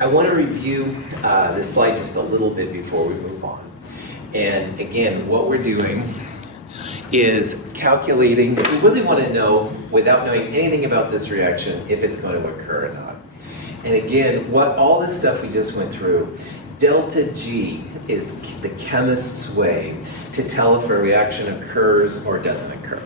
I want to review this slide just a little bit before we move on. And again, what we're doing is calculating, we really want to know, without knowing anything about this reaction, if it's going to occur or not. And again, what all this stuff we just went through, delta G is the chemist's way to tell if a reaction occurs or doesn't occur.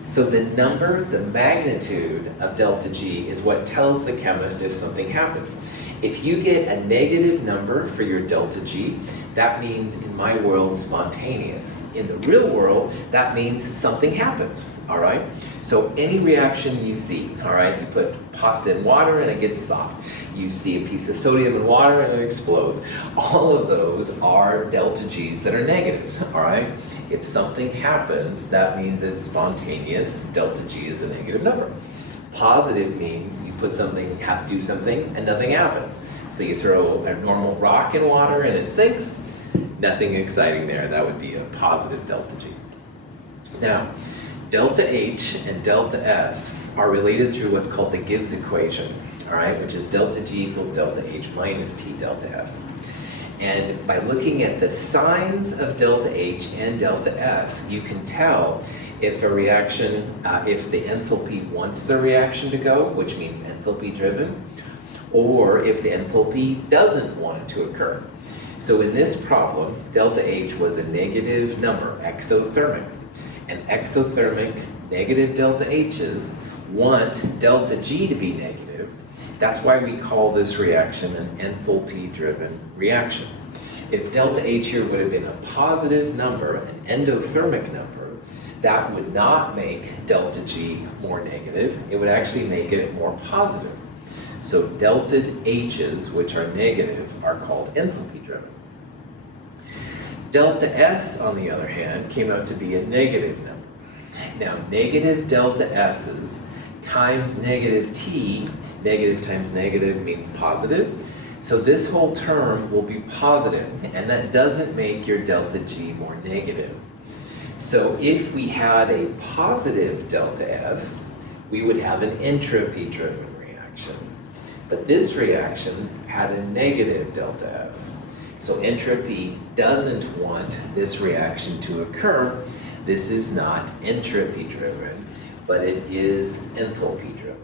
So the number, the magnitude of delta G is what tells the chemist if something happens. If you get a negative number for your delta G, that means, in my world, spontaneous. In the real world, that means something happens, all right? So any reaction you see, all right, you put pasta in water and it gets soft. You see a piece of sodium in water and it explodes. All of those are delta G's that are negatives, all right? If something happens, that means it's spontaneous. Delta G is a negative number. Positive means you put something, have to do something, and nothing happens. So you throw a normal rock in water and it sinks. Nothing exciting there. That would be a positive delta G. Now, delta H and delta S are related through what's called the Gibbs equation, all right, which is delta G equals delta H minus T delta S. And by looking at the signs of delta H and delta S, you can tell if a reaction, if the enthalpy wants the reaction to go, which means enthalpy driven, or if the enthalpy doesn't want it to occur. So in this problem, delta H was a negative number, exothermic. And exothermic negative delta H's want delta G to be negative. That's why we call this reaction an enthalpy driven reaction. If delta H here would have been a positive number, an endothermic number, that would not make delta G more negative. It would actually make it more positive. So delta H's, which are negative, are called enthalpy driven. Delta S, on the other hand, came out to be a negative number. Now, negative delta S's times negative T, negative times negative means positive. So this whole term will be positive, and that doesn't make your delta G more negative. So if we had a positive delta S, we would have an entropy-driven reaction. But this reaction had a negative delta S. So entropy doesn't want this reaction to occur. This is not entropy-driven, but it is enthalpy-driven.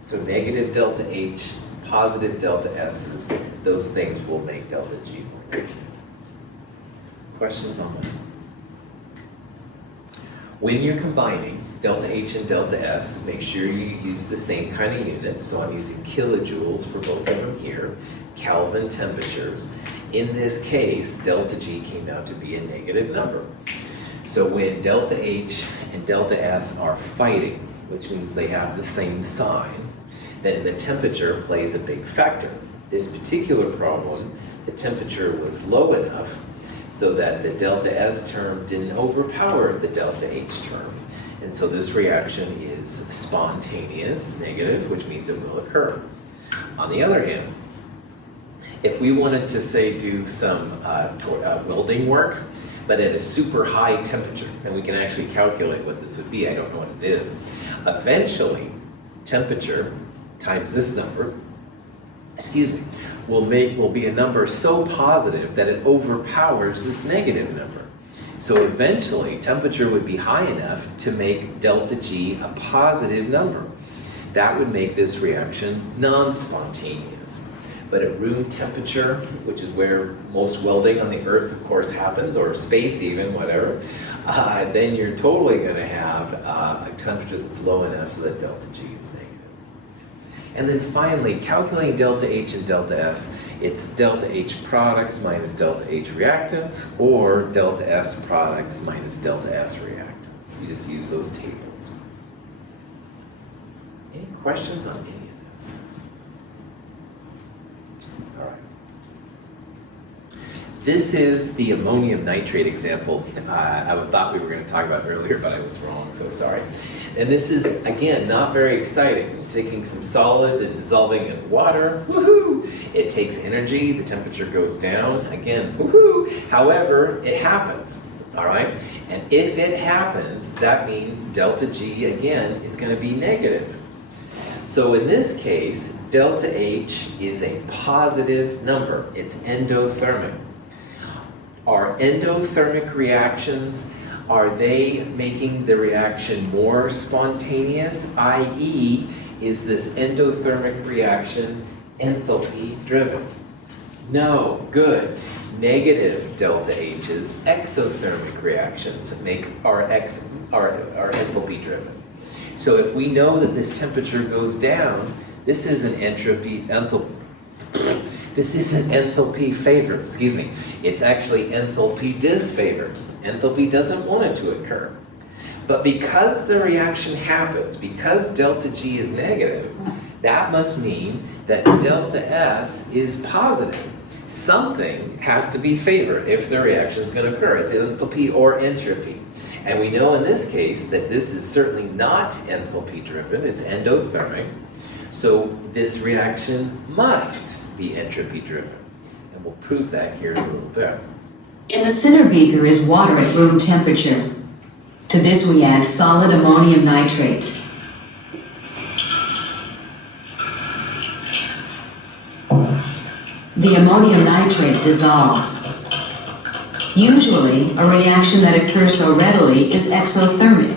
So negative delta H, positive delta S's, those things will make delta G more negative. Questions on that? When you're combining delta H and delta S, make sure you use the same kind of unit. So I'm using kilojoules for both of them here, Kelvin temperatures. In this case, delta G came out to be a negative number. So when delta H and delta S are fighting, which means they have the same sign, then the temperature plays a big factor. This particular problem, the temperature was low enough so that the delta S term didn't overpower the delta H term. And so this reaction is spontaneous, negative, which means it will occur. On the other hand, if we wanted to, say, do some welding work, but at a super high temperature, and we can actually calculate what this would be, I don't know what it is, eventually, temperature times this number, will be a number so positive that it overpowers this negative number. So eventually, temperature would be high enough to make delta G a positive number. That would make this reaction non-spontaneous. But at room temperature, which is where most welding on the Earth, of course, happens, or space even, whatever, then you're totally going to have a temperature that's low enough so that delta G is negative. And then finally, calculating delta H and delta S, it's delta H products minus delta H reactants, or delta S products minus delta S reactants. You just use those tables. Any questions on any of this? All right. This is the ammonium nitrate example I thought we were going to talk about earlier, but I was wrong, so sorry. And this is, again, not very exciting. Taking some solid and dissolving in water, woohoo! It takes energy, the temperature goes down, again, woohoo! However, it happens, all right? And if it happens, that means delta G, again, is going to be negative. So in this case, delta H is a positive number. It's endothermic. Are endothermic reactions, are they making the reaction more spontaneous, i.e., is this endothermic reaction enthalpy driven? No, good. Negative delta H's, exothermic reactions are enthalpy driven. So if we know that this temperature goes down, this is an enthalpy favor, excuse me. It's actually enthalpy disfavored. Enthalpy doesn't want it to occur. But because the reaction happens, because delta G is negative, that must mean that delta S is positive. Something has to be favored if the reaction is going to occur. It's enthalpy or entropy. And we know in this case that this is certainly not enthalpy driven, it's endothermic. So this reaction must be entropy driven. And we'll prove that here in a little bit. In the center beaker is water at room temperature. To this we add solid ammonium nitrate. The ammonium nitrate dissolves. Usually, a reaction that occurs so readily is exothermic,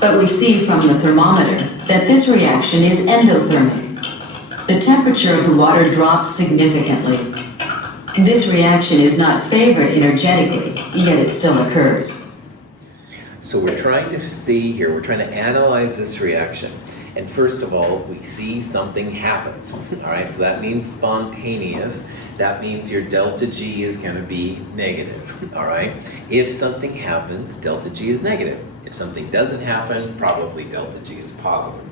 but we see from the thermometer that this reaction is endothermic. The temperature of the water drops significantly. This reaction is not favored energetically, yet it still occurs. So we're trying to see here, we're trying to analyze this reaction. And first of all, we see something happens. All right, so that means spontaneous. That means your delta G is going to be negative. All right, if something happens, delta G is negative. If something doesn't happen, probably delta G is positive.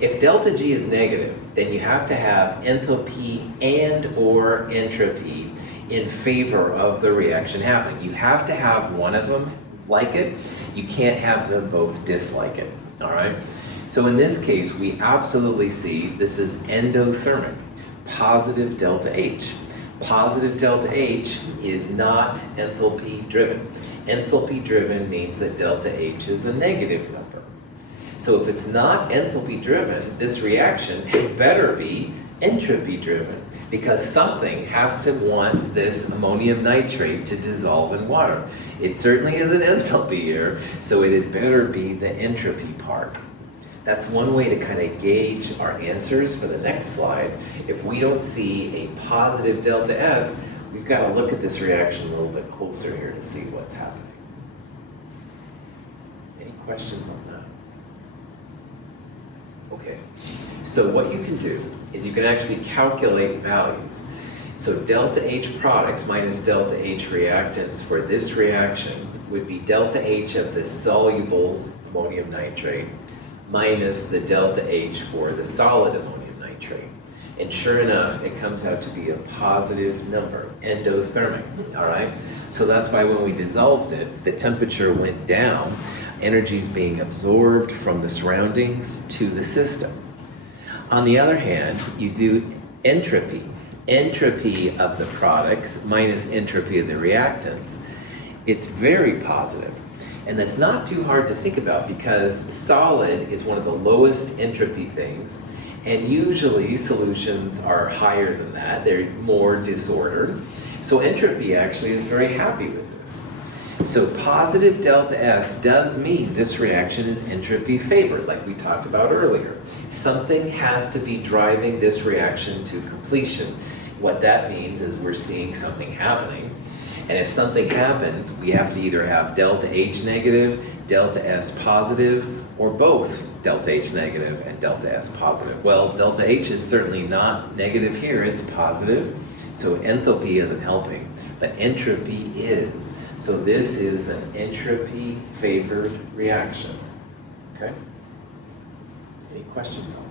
If delta G is negative, then you have to have enthalpy and or entropy in favor of the reaction happening. You have to have one of them like it. You can't have them both dislike it. All right. So in this case, we absolutely see this is endothermic, positive delta H. Positive delta H is not enthalpy driven. Enthalpy driven means that delta H is a negative number. So if it's not enthalpy driven, this reaction had better be entropy driven, because something has to want this ammonium nitrate to dissolve in water. It certainly is an enthalpy here, so it had better be the entropy part. That's one way to kind of gauge our answers for the next slide. If we don't see a positive delta S, we've got to look at this reaction a little bit closer here to see what's happening. Any questions on that? Okay, so what you can do is you can actually calculate values. So delta H products minus delta H reactants for this reaction would be delta H of the soluble ammonium nitrate minus the delta H for the solid ammonium nitrate. And sure enough, it comes out to be a positive number, endothermic, all right? So that's why when we dissolved it, the temperature went down, energy is being absorbed from the surroundings to the system. On the other hand, you do entropy. Entropy of the products minus entropy of the reactants. It's very positive. And that's not too hard to think about because solid is one of the lowest entropy things. And usually solutions are higher than that. They're more disordered. So entropy actually is very happy with this. So positive delta S does mean this reaction is entropy favored, like we talked about earlier. Something has to be driving this reaction to completion. What that means is we're seeing something happening. And if something happens, we have to either have delta H negative, delta S positive, or both delta H negative and delta S positive. Well, delta H is certainly not negative here, it's positive. So enthalpy isn't helping, but entropy is. So this is an entropy favored reaction. Okay? Any questions on it?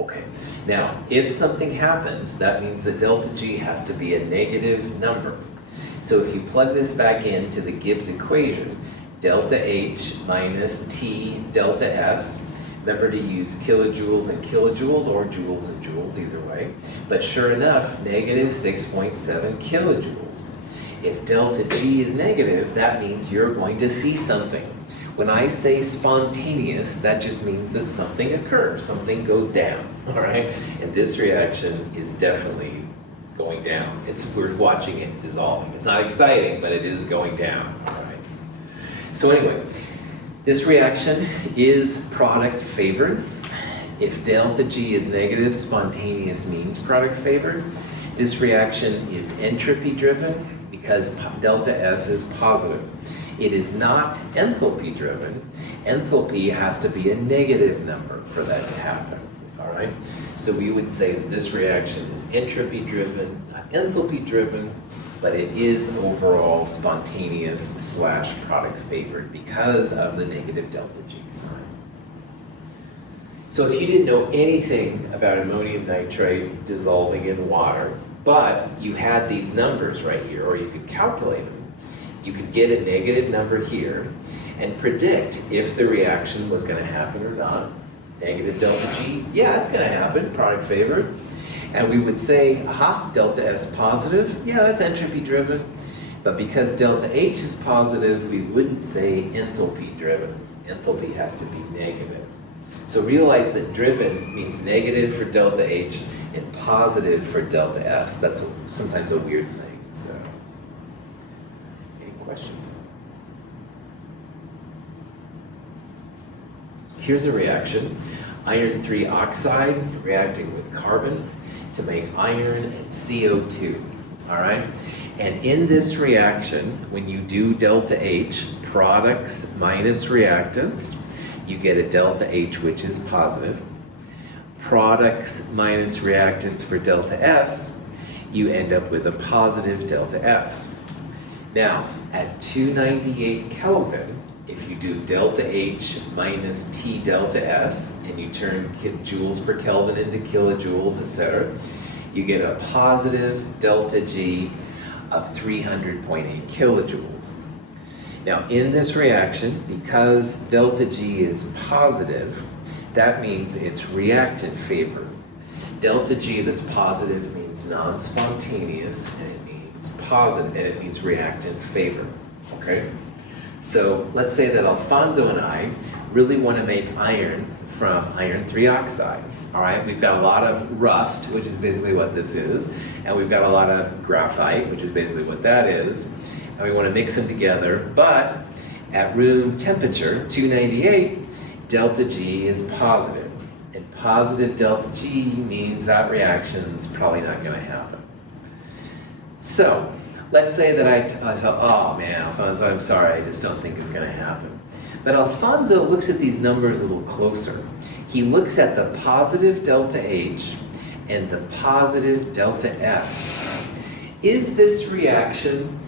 Okay, now if something happens, that means that delta G has to be a negative number. So if you plug this back into the Gibbs equation, delta H minus T delta S, remember to use kilojoules and kilojoules or joules and joules, either way. But sure enough, negative 6.7 kilojoules. If delta G is negative, that means you're going to see something. When I say spontaneous, that just means that something occurs, something goes down, all right? And this reaction is definitely going down. We're watching it dissolving. It's not exciting, but it is going down, all right? So anyway, this reaction is product favored. If delta G is negative, spontaneous means product favored. This reaction is entropy driven because delta S is positive. It is not enthalpy driven. Enthalpy has to be a negative number for that to happen, all right? So we would say that this reaction is entropy driven, not enthalpy driven, but it is overall spontaneous / product favored because of the negative delta G sign. So if you didn't know anything about ammonium nitrate dissolving in water, but you had these numbers right here, or you could calculate them, you could get a negative number here and predict if the reaction was going to happen or not. Negative delta G, yeah, it's going to happen, product favored. And we would say, aha, delta S positive, yeah, that's entropy driven. But because delta H is positive, we wouldn't say enthalpy driven. Enthalpy has to be negative. So realize that driven means negative for delta H and positive for delta S. That's sometimes a weird thing. So, any questions? Here's a reaction. Iron 3 oxide reacting with carbon to make iron and CO2. All right? And in this reaction, when you do delta H, products minus reactants, you get a delta H which is positive. Products minus reactants for delta S, you end up with a positive delta S. Now, at 298 Kelvin, if you do delta H minus T delta S, and you turn joules per Kelvin into kilojoules, etc., you get a positive delta G of 300.8 kilojoules. Now, in this reaction, because delta G is positive, that means it's reactant favored. Delta G that's positive means non-spontaneous, and it means positive, and it means reactant favored, okay? So let's say that Alfonso and I really want to make iron from iron 3 oxide, all right? We've got a lot of rust, which is basically what this is, and we've got a lot of graphite, which is basically what that is, and we want to mix them together, but at room temperature, 298, delta G is positive. And positive delta G means that reaction's probably not going to happen. So, let's say that I thought, oh man, Alfonso, I'm sorry, I just don't think it's going to happen. But Alfonso looks at these numbers a little closer. He looks at the positive delta H and the positive delta S. Is this reaction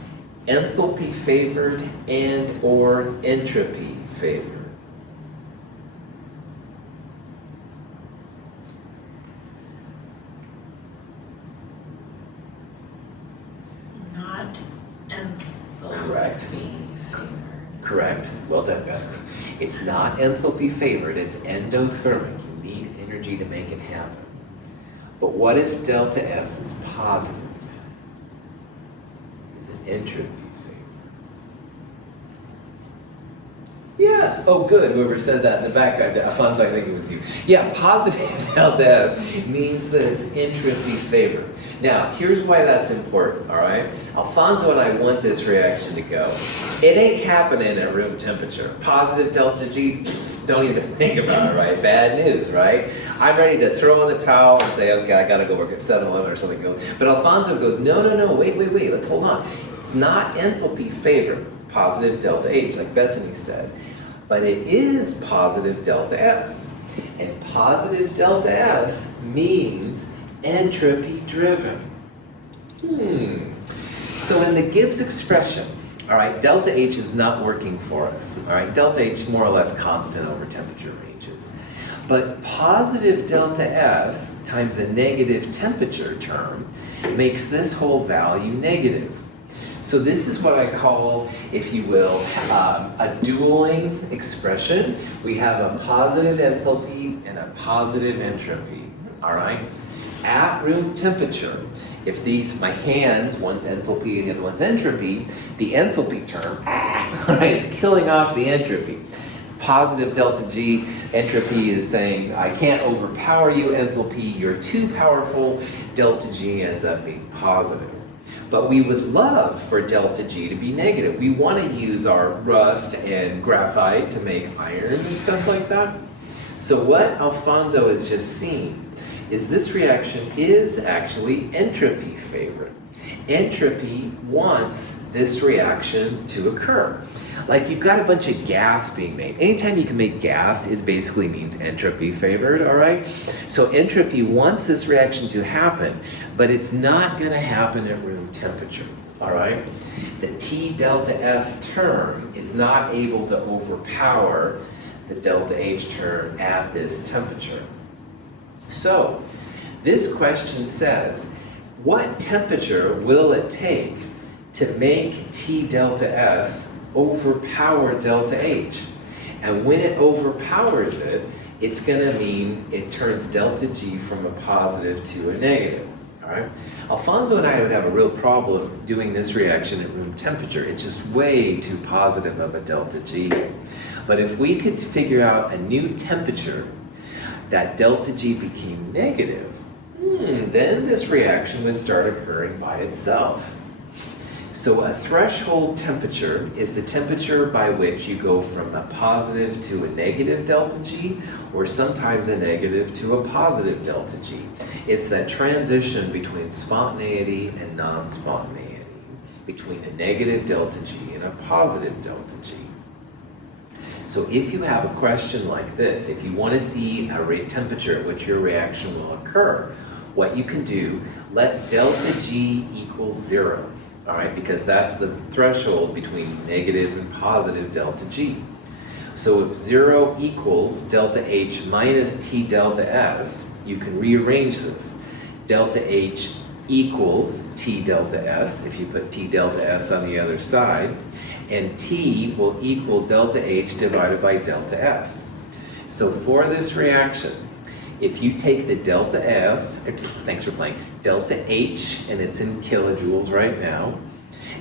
enthalpy favored and or entropy favored? Not Correct. favored. Correct. Well done, Bethany. It's not enthalpy favored, it's endothermic. You need energy to make it happen. But what if delta S is positive? Is it entropy favored? Yes. Oh, good. Whoever said that in the background there. Alfonso, I think it was you. Yeah, positive delta S means that it's entropy favored. Now, here's why that's important, all right? Alfonso and I want this reaction to go. It ain't happening at room temperature. Positive delta G, don't even think about it, right? Bad news, right? I'm ready to throw in the towel and say, okay, I gotta go work at 7-Eleven or something. But Alfonso goes, no, wait, let's hold on. It's not enthalpy favored, positive delta H, like Bethany said, but it is positive delta S. And positive delta S means entropy driven. So in the Gibbs expression, all right, delta H is not working for us. All right, delta H more or less constant over temperature ranges. But positive delta S times a negative temperature term makes this whole value negative. So this is what I call, if you will, a dueling expression. We have a positive enthalpy and a positive entropy, all right? at room temperature, if these, my hands, one's enthalpy and the other one's entropy, the enthalpy term is killing off the entropy. Positive delta G, entropy is saying, I can't overpower you, enthalpy, you're too powerful, delta G ends up being positive. But we would love for delta G to be negative. We want to use our rust and graphite to make iron and stuff like that. So what Alfonso has just seen is this reaction is actually entropy favored. Entropy wants this reaction to occur. Like you've got a bunch of gas being made. Anytime you can make gas, it basically means entropy favored, all right? So entropy wants this reaction to happen, but it's not going to happen at room temperature, all right? The T delta S term is not able to overpower the delta H term at this temperature. So this question says, what temperature will it take to make T delta S overpower delta H? And when it overpowers it, it's going to mean it turns delta G from a positive to a negative. All right? Alfonso and I would have a real problem doing this reaction at room temperature. It's just way too positive of a delta G. But if we could figure out a new temperature that delta G became negative, then this reaction would start occurring by itself. So a threshold temperature is the temperature by which you go from a positive to a negative delta G, or sometimes a negative to a positive delta G. It's that transition between spontaneity and non-spontaneity, between a negative delta G and a positive delta G. So if you have a question like this, if you want to see a rate temperature at which your reaction will occur, what you can do, let delta G equal 0. All right, because that's the threshold between negative and positive delta G. So if 0 equals delta H minus T delta S, you can rearrange this. Delta H equals T delta S, if you put T delta S on the other side, and T will equal delta H divided by delta S. So for this reaction, if you take the delta S, thanks for playing, delta H, and it's in kilojoules right now,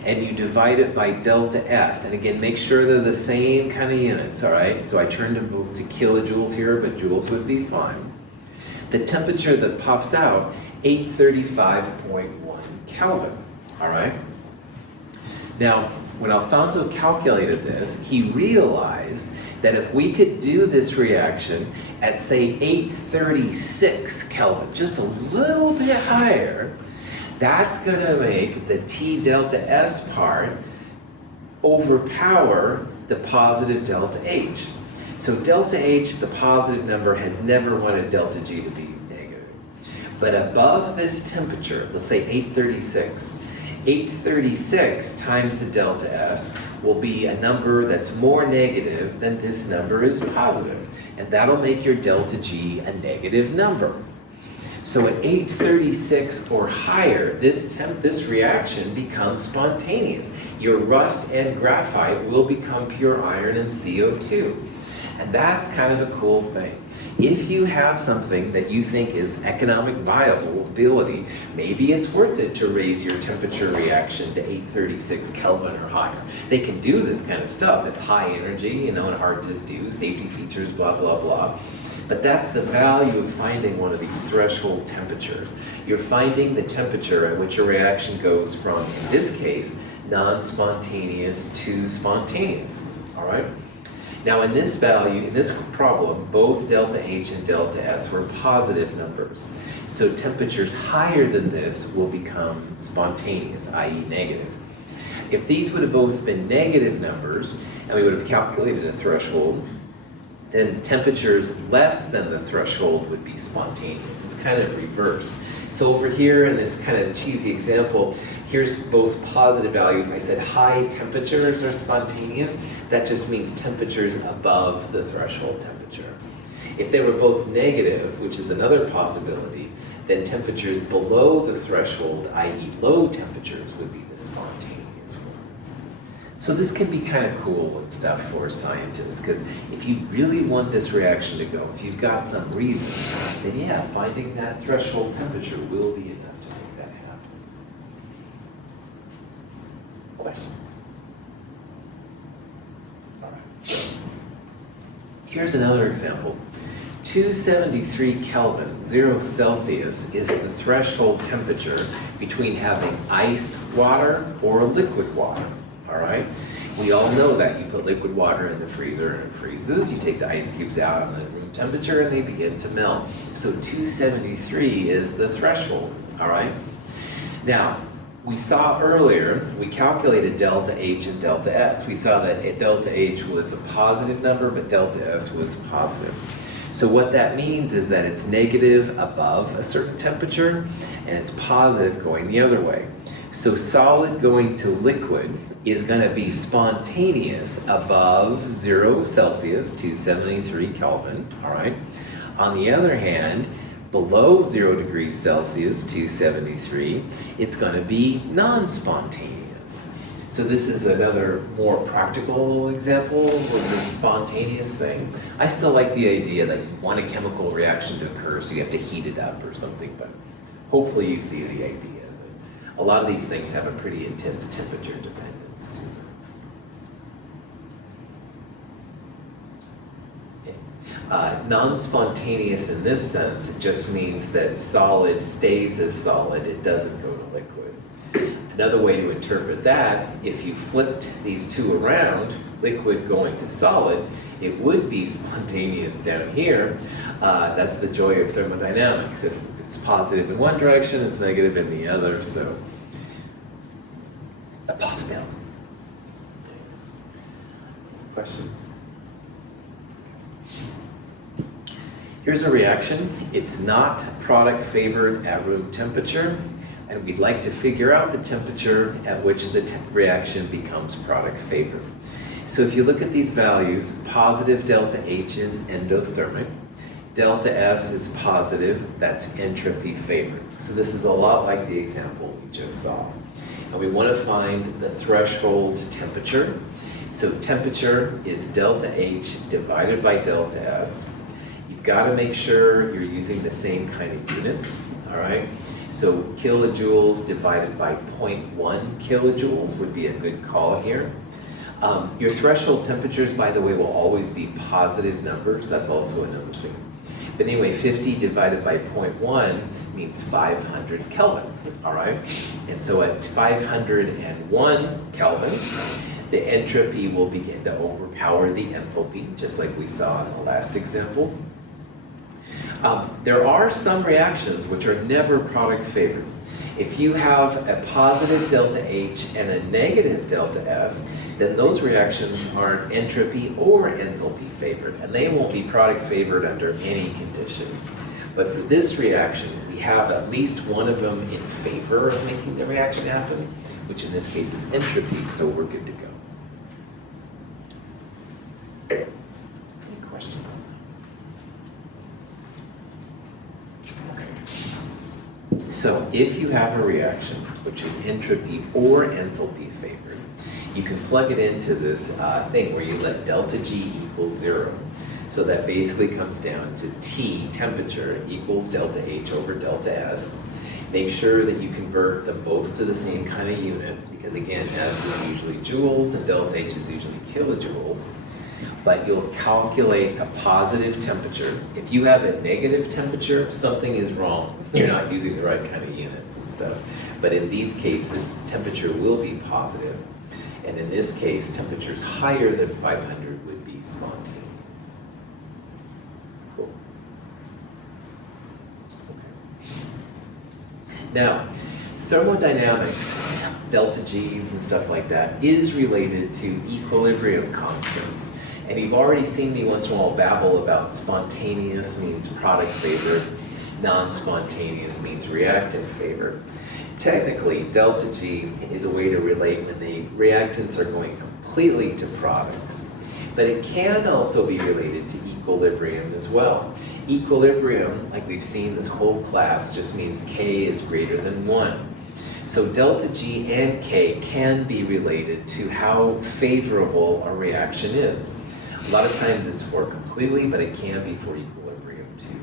and you divide it by delta S, and again, make sure they're the same kind of units, all right? So I turned them both to kilojoules here, but joules would be fine. The temperature that pops out, 835.1 Kelvin, all right? Now, when Alfonso calculated this, he realized that if we could do this reaction at, say, 836 Kelvin, just a little bit higher, that's going to make the T delta S part overpower the positive delta H. So delta H, the positive number, has never wanted delta G to be negative. But above this temperature, let's say 836, 836 times the delta S will be a number that's more negative than this number is positive. And that'll make your delta G a negative number. So at 836 or higher, this reaction becomes spontaneous. Your rust and graphite will become pure iron and CO2. And that's kind of a cool thing. If you have something that you think is economic viability, maybe it's worth it to raise your temperature reaction to 836 Kelvin or higher. They can do this kind of stuff. It's high energy, and hard to do, safety features, blah, blah, blah. But that's the value of finding one of these threshold temperatures. You're finding the temperature at which a reaction goes from, in this case, non-spontaneous to spontaneous, all right? Now in this value, in this problem, both delta H and delta S were positive numbers. So temperatures higher than this will become spontaneous, i.e. negative. If these would have both been negative numbers, and we would have calculated a threshold, then temperatures less than the threshold would be spontaneous. It's kind of reversed. So over here in this kind of cheesy example, here's both positive values. I said high temperatures are spontaneous. That just means temperatures above the threshold temperature. If they were both negative, which is another possibility, then temperatures below the threshold, i.e. low temperatures, would be the spontaneous ones. So this can be kind of cool and stuff for scientists, because if you really want this reaction to go, if you've got some reason, then yeah, finding that threshold temperature will be enough to make that happen. Questions? All right. Here's another example. 273 Kelvin, 0 Celsius, is the threshold temperature between having ice water or liquid water. All right, we all know that you put liquid water in the freezer and it freezes. You take the ice cubes out on the room temperature and they begin to melt. So 273 is the threshold. All right. Now, we saw earlier, we calculated delta H and delta S. We saw that delta H was a positive number, but delta S was positive. So what that means is that it's negative above a certain temperature and it's positive going the other way. So solid going to liquid is going to be spontaneous above 0 Celsius, 273 Kelvin, all right? On the other hand, below 0 degrees Celsius, 273, it's going to be non-spontaneous. So this is another more practical example of this spontaneous thing. I still like the idea that you want a chemical reaction to occur, so you have to heat it up or something, but hopefully you see the idea. A lot of these things have a pretty intense temperature dependence to them. Non-spontaneous in this sense just means that solid stays as solid, it doesn't go to liquid. Another way to interpret that, if you flipped these two around, liquid going to solid, it would be spontaneous down here. That's the joy of thermodynamics. If it's positive in one direction, it's negative in the other, so a possibility. Questions? Here's a reaction. It's not product favored at room temperature, and we'd like to figure out the temperature at which the reaction becomes product favored. So if you look at these values, positive delta H is endothermic. Delta S is positive, that's entropy favored. So this is a lot like the example we just saw. And we want to find the threshold temperature. So temperature is delta H divided by delta S. You've got to make sure you're using the same kind of units, all right? So kilojoules divided by 0.1 kilojoules would be a good call here. Your threshold temperatures, by the way, will always be positive numbers. That's also another thing. But anyway, 50 divided by 0.1 means 500 Kelvin, all right? And so at 501 Kelvin, the entropy will begin to overpower the enthalpy, just like we saw in the last example. There are some reactions which are never product favored. If you have a positive delta H and a negative delta S, then those reactions aren't entropy or enthalpy favored, and they won't be product favored under any condition. But for this reaction, we have at least one of them in favor of making the reaction happen, which in this case is entropy, so we're good to go. Any questions on that? Okay. So if you have a reaction which is entropy or enthalpy favored, you can plug it into this thing where you let delta G equals 0. So that basically comes down to T, temperature, equals delta H over delta S. Make sure that you convert them both to the same kind of unit, because again, S is usually joules and delta H is usually kilojoules. But you'll calculate a positive temperature. If you have a negative temperature, something is wrong. You're not using the right kind of units and stuff. But in these cases, temperature will be positive. And in this case, temperatures higher than 500 would be spontaneous. Cool. Okay. Now, thermodynamics, delta G's and stuff like that, is related to equilibrium constants. And you've already seen me once in a while babble about spontaneous means product favored, non-spontaneous means reactant favored. Technically, delta G is a way to relate when the reactants are going completely to products. But it can also be related to equilibrium as well. Equilibrium, like we've seen this whole class, just means K is greater than 1. So delta G and K can be related to how favorable a reaction is. A lot of times it's for completely, but it can be for equilibrium too.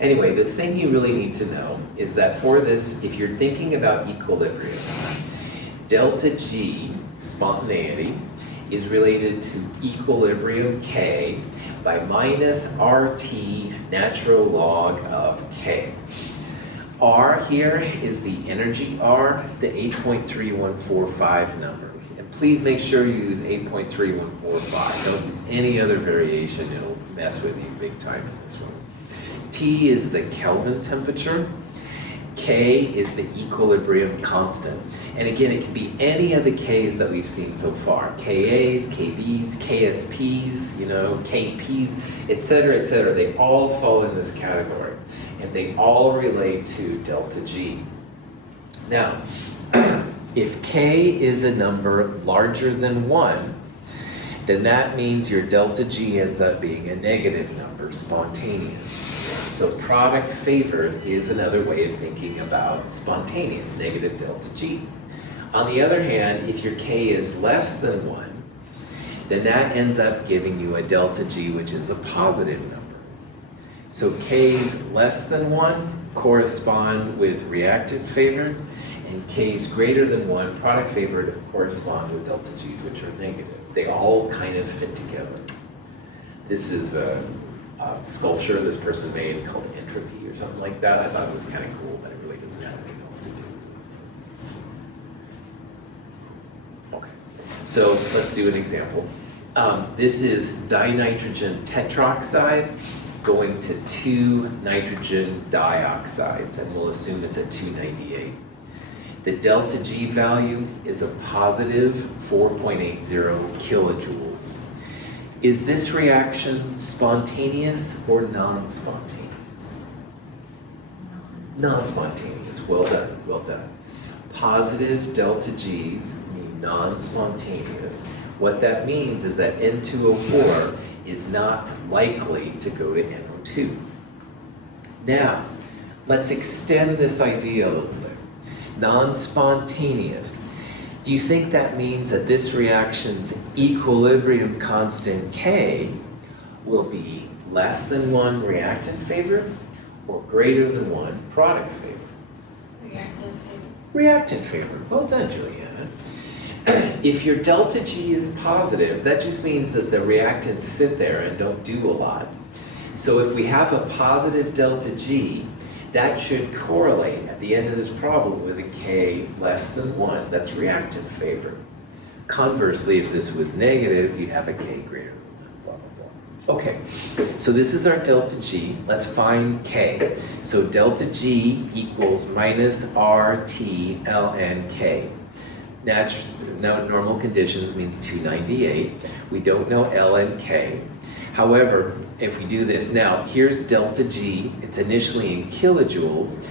Anyway, the thing you really need to know is that for this, if you're thinking about equilibrium, delta G, spontaneity, is related to equilibrium K by minus RT natural log of K. R here is the energy R, the 8.3145 number. And please make sure you use 8.3145. Don't use any other variation, it'll mess with you big time in this one. T is the Kelvin temperature. K is the equilibrium constant. And again, it can be any of the Ks that we've seen so far. KAs, KBs, KSPs, KPs, etc., etc. They all fall in this category. And they all relate to delta G. Now, if K is a number larger than 1, then that means your delta G ends up being a negative number, spontaneous. So product favored is another way of thinking about spontaneous, negative delta G. On the other hand, if your K is less than 1, then that ends up giving you a delta G, which is a positive number. So K's less than 1 correspond with reactant favored, and K's greater than 1, product favored, correspond with delta G's, which are negative. They all kind of fit together. This is a sculpture this person made called Entropy or something like that. I thought it was kind of cool, but it really doesn't have anything else to do. Okay, so let's do an example. This is dinitrogen tetroxide going to 2 nitrogen dioxides, and we'll assume it's at 298. The delta G value is a positive 4.80 kilojoules. Is this reaction spontaneous or non-spontaneous? Non-spontaneous. Well done, well done. Positive delta G's mean non-spontaneous. What that means is that N2O4 is not likely to go to NO2. Now, let's extend this idea a little bit. Non-spontaneous. Do you think that means that this reaction's equilibrium constant K will be less than 1 reactant favor or greater than 1 product favor? Reactant favor. Reactant favor. Well done, Juliana. If your delta G is positive, that just means that the reactants sit there and don't do a lot. So if we have a positive delta G, that should correlate at the end of this problem with a K less than 1. That's reactant favor. Conversely, if this was negative, you'd have a K greater than 1, blah, blah, blah. Okay, so this is our delta G. Let's find K. So delta G equals minus RT ln K. Now, normal conditions means 298. We don't know ln K. However, if we do this, now here's delta G, it's initially in kilojoules.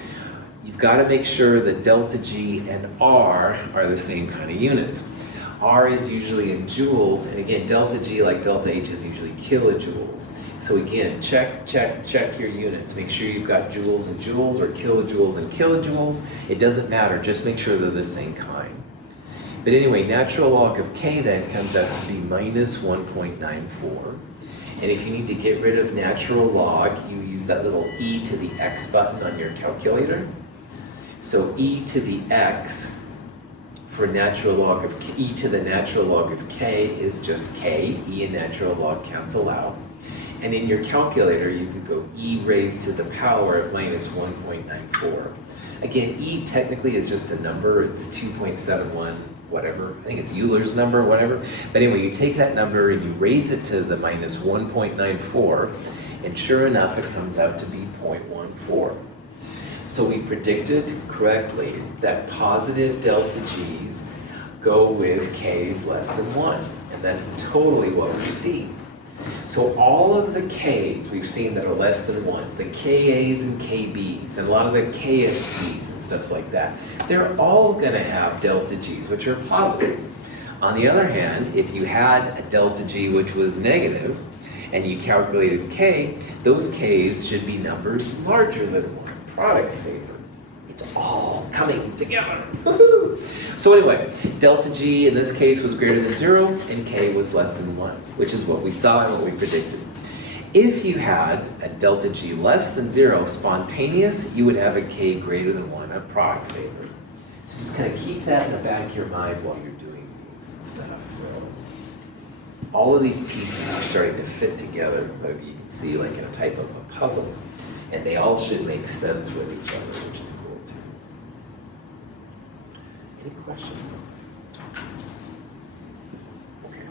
You've got to make sure that delta G and R are the same kind of units. R is usually in joules, and again, delta G like delta H is usually kilojoules. So again, check your units. Make sure you've got joules and joules or kilojoules and kilojoules. It doesn't matter, just make sure they're the same kind. But anyway, natural log of K then comes out to be minus 1.94. And if you need to get rid of natural log, you use that little e to the x button on your calculator. So e to the x for natural log of k, e to the natural log of k is just k. E and natural log cancel out. And in your calculator, you could go e raised to the power of minus 1.94. Again, e technically is just a number. It's 2.71. Whatever, I think it's Euler's number, whatever. But anyway, you take that number and you raise it to the minus 1.94, and sure enough, it comes out to be 0.14. So we predicted correctly that positive delta G's go with K's less than 1, and that's totally what we see. So all of the K's we've seen that are less than 1s, the KAs and KBs, and a lot of the KSPs and stuff like that, they're all going to have delta G's, which are positive. On the other hand, if you had a delta G which was negative, and you calculated K, those K's should be numbers larger than 1, product favor. It's all coming together. Woohoo! So anyway, delta G in this case was greater than 0, and K was less than 1, which is what we saw and what we predicted. If you had a delta G less than 0 spontaneous, you would have a K greater than 1, a product favorite. So just kind of keep that in the back of your mind while you're doing these and stuff. So all of these pieces are starting to fit together. Maybe you can see like in a type of a puzzle. And they all should make sense with each other, which is cool too. Any questions? Okay.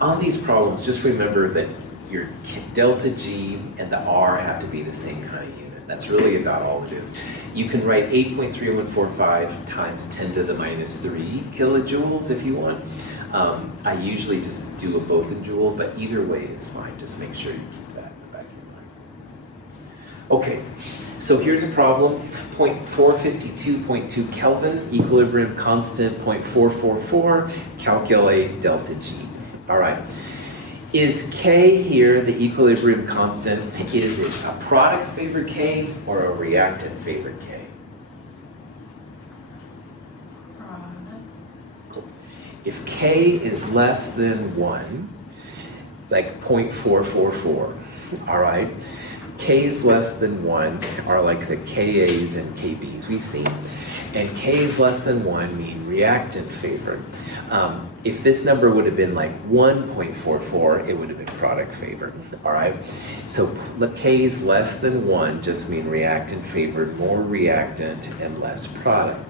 On these problems, just remember that your delta G and the R have to be the same kind of unit. That's really about all it is. You can write 8.3145 times 10 to the minus 3 kilojoules if you want. I usually just do both in joules, but either way is fine. Just make sure you keep that in the back of your mind. Okay, so here's a problem. 452.2 Kelvin, equilibrium constant 0.444, calculate delta G. All right. Is K here the equilibrium constant? Is it a product favored K or a reactant favored K? Cool. If K is less than 1, like 0.444, all right? K's less than 1 are like the KAs and KBs we've seen. And K is less than 1 mean reactant favored. If this number would have been like 1.44, it would have been product favored, all right? So the K is less than 1 just mean reactant favored, more reactant and less product.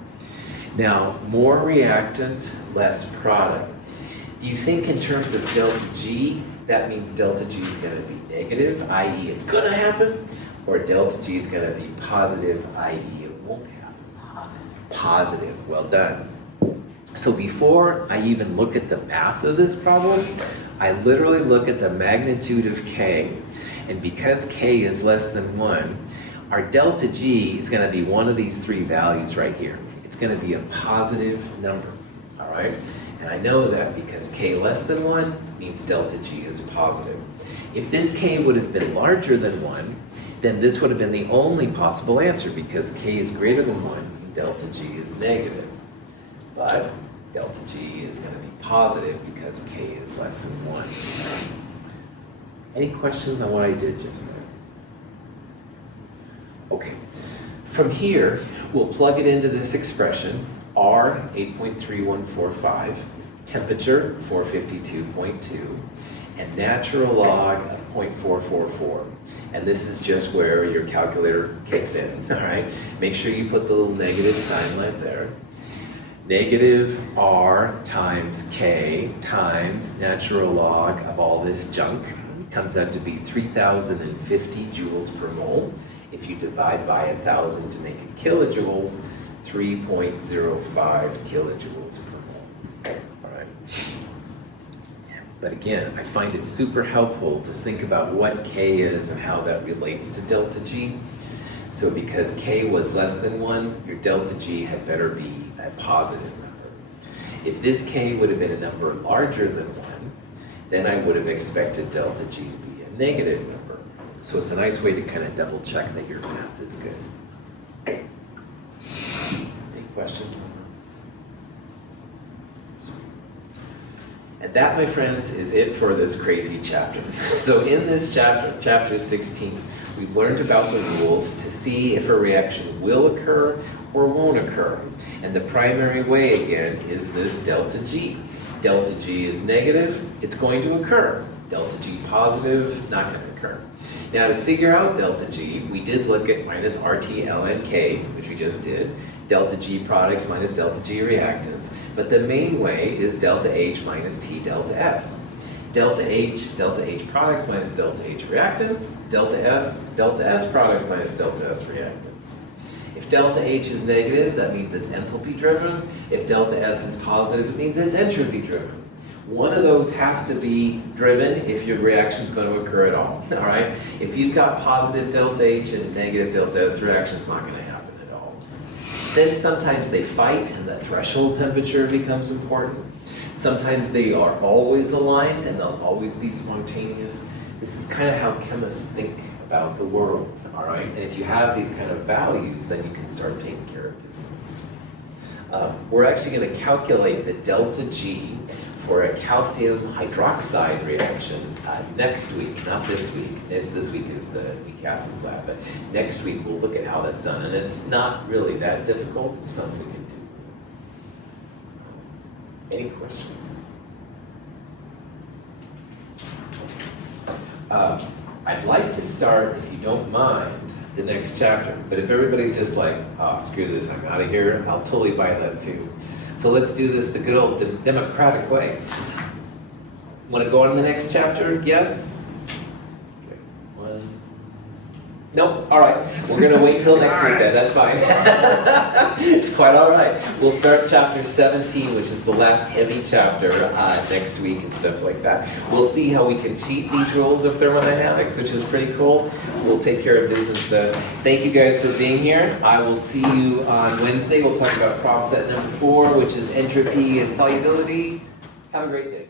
Now, more reactant, less product. Do you think in terms of delta G, that means delta G is going to be negative, i.e. it's going to happen, or delta G is going to be positive, i.e. it won't happen? Positive, well done. So before I even look at the math of this problem, I literally look at the magnitude of K. And because K is less than 1, our delta G is going to be one of these three values right here. It's going to be a positive number, all right? And I know that because K less than 1 means delta G is positive. If this K would have been larger than 1, then this would have been the only possible answer because K is greater than 1 and delta G is negative. But delta G is going to be positive because K is less than 1. Any questions on what I did just there? Okay. From here, we'll plug it into this expression, R 8.3145, temperature 452.2, and natural log of 0.444. And this is just where your calculator kicks in, all right? Make sure you put the little negative sign right there. Negative R times K times natural log of all this junk comes out to be 3,050 joules per mole. If you divide by 1,000 to make it kilojoules, 3.05 kilojoules per mole. All right. But again, I find it super helpful to think about what K is and how that relates to delta G. So because K was less than 1, your delta G had better be a positive number. If this K would have been a number larger than 1, then I would have expected delta G to be a negative number. So it's a nice way to kind of double check that your math is good. Any questions? And that, my friends, is it for this crazy chapter. So in this chapter, chapter 16, we've learned about the rules to see if a reaction will occur or won't occur. And the primary way, again, is this delta G. Delta G is negative, it's going to occur. Delta G positive, not going to occur. Now to figure out delta G, we did look at minus RT ln K, which we just did. Delta G products minus delta G reactants. But the main way is delta H minus T delta S. Delta H products minus delta H reactants. Delta S products minus delta S reactants. If delta H is negative, that means it's enthalpy driven. If delta S is positive, it means it's entropy driven. One of those has to be driven if your reaction is going to occur at all, all right? If you've got positive delta H and negative delta S reaction, it's not going to happen at all. Then sometimes they fight and the threshold temperature becomes important. Sometimes they are always aligned and they'll always be spontaneous. This is kind of how chemists think about the world, all right? And if you have these kind of values, then you can start taking care of business. We're actually going to calculate the delta G for a calcium hydroxide reaction next week, not this week. This week is the weak acids lab, but next week we'll look at how that's done. And it's not really that difficult, it's something we can do. Any questions? I'd like to start, if you don't mind, the next chapter. But if everybody's just like, oh, screw this, I'm out of here, I'll totally buy that too. So let's do this the good old democratic way. Want to go on to the next chapter? Yes? Okay. One. Nope. All right. We're going to wait until next week then. That's fine. It's quite all right. We'll start chapter 17, which is the last heavy chapter, next week and stuff like that. We'll see how we can cheat these rules of thermodynamics, which is pretty cool. We'll take care of business then. Thank you guys for being here. I will see you on Wednesday. We'll talk about prop set number 4, which is entropy and solubility. Have a great day.